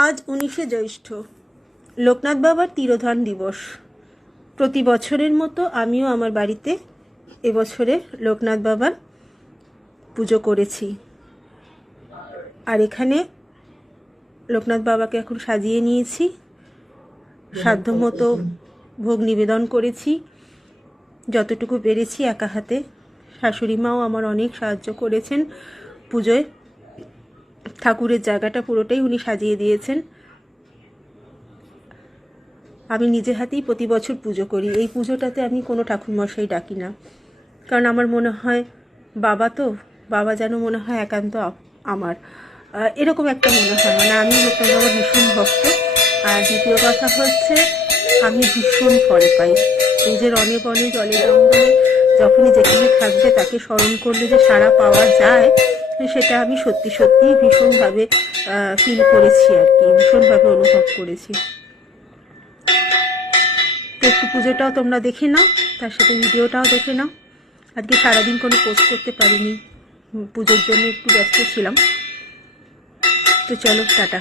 আজ 19শে জ্যৈষ্ঠ, লোকনাথ বাবার তিরোধান দিবস। প্রতি বছরের মতো আমিও আমার বাড়িতে এবছরে লোকনাথ বাবার পুজো করেছি। আর এখানে লোকনাথ বাবাকে এখন সাজিয়ে নিয়েছি, সাধ্যমতো ভোগ নিবেদন করেছি, যতটুকু পেরেছি একা হাতে। শাশুড়ি মাও আমার অনেক সাহায্য করেছেন পুজোয়। ঠাকুরের জায়গাটা পুরোটাই উনি সাজিয়ে দিয়েছেন। আমি নিজে হাতেই প্রতি বছর পুজো করি। এই পুজোটাতে আমি কোনো ঠাকুরমশাই ডাকি না, কারণ আমার মনে হয় বাবা যেন মনে হয় একান্ত আমার, এরকম একটা মনে হয়। মানে আমি লোকনাথ বাবার ভীষণ ভক্ত। আর দ্বিতীয় কথা হচ্ছে, আমি ভীষণ ফল পাই। এই যে রনে বনে জলে জঙ্গলে যখনই যেখানে থাকবে তাকে স্মরণ করলে যে সাড়া পাওয়া যায়, সেটা আমি সত্যি সত্যিই ভীষণভাবে ফিল করেছি আর কি, ভীষণভাবে অনুভব করেছি। তো একটু পুজোটাও তোমরা দেখে নাও, তার সাথে ভিডিওটাও দেখে নাও। আজকে সারাদিন কোনো পোস্ট করতে পারিনি, পুজোর জন্য একটু ব্যস্ত ছিলাম। তো চলো, টাটা।